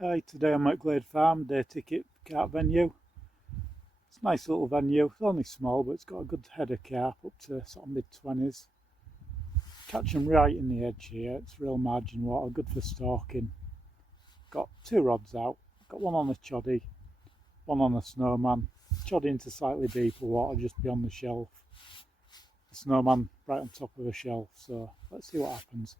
Hi, today I'm at Glade Farm, day ticket carp venue. It's a nice little venue, it's only small but it's got a good head of carp up to sort of mid-20s. Catch them right in the edge here, it's real margin water, good for stalking. Got two rods out, got one on the choddy, one on the snowman. Choddy into slightly deeper water just beyond the shelf. The snowman right on top of the shelf, so let's see what happens.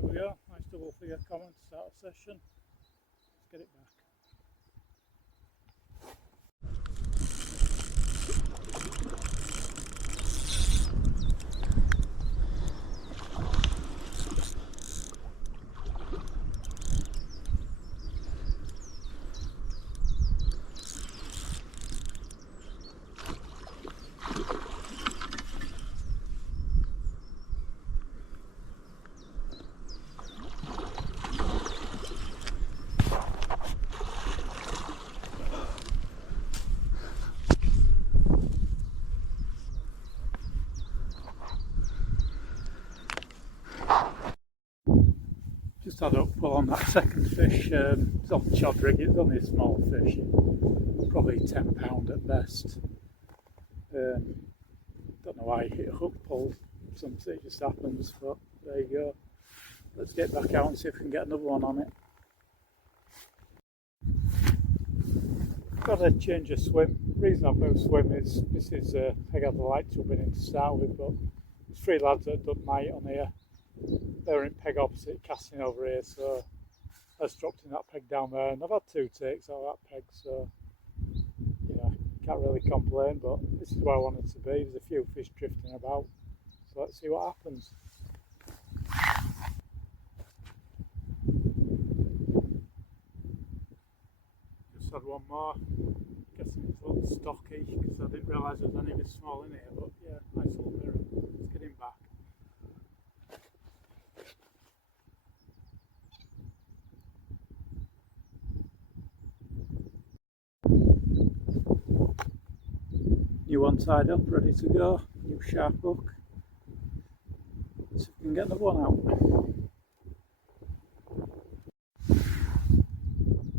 There we go, nice double figure comment to start a session. Let's get it back. Just had up well on that second fish. It's off the chod rig, it's only a small fish, probably £10 at best. Don't know why I hit a hook pull, something just happens, but there you go. Let's get back out and see if we can get another one on it. Got a change of swim. The reason I've moved swim is this is a peg I'd like to have been in to start with, but there's three lads that have done night on here. They're in peg opposite, casting over here, so I just dropped in that peg down there, and I've had two takes out of that peg, so you know, can't really complain, but this is where I wanted to be. There's a few fish drifting about, so let's see what happens. Just had one more. Guessing it's a little stocky because I didn't realise there was any this small in here, but yeah, nice little mirror. Let's get him back. New one tied up, ready to go. New sharp hook. See if we can get another one out.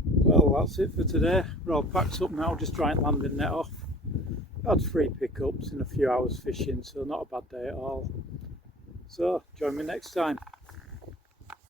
Well, that's it for today. We're all packed up now, just trying landing net off. Had 3 pickups in a few hours fishing, so not a bad day at all. So, join me next time.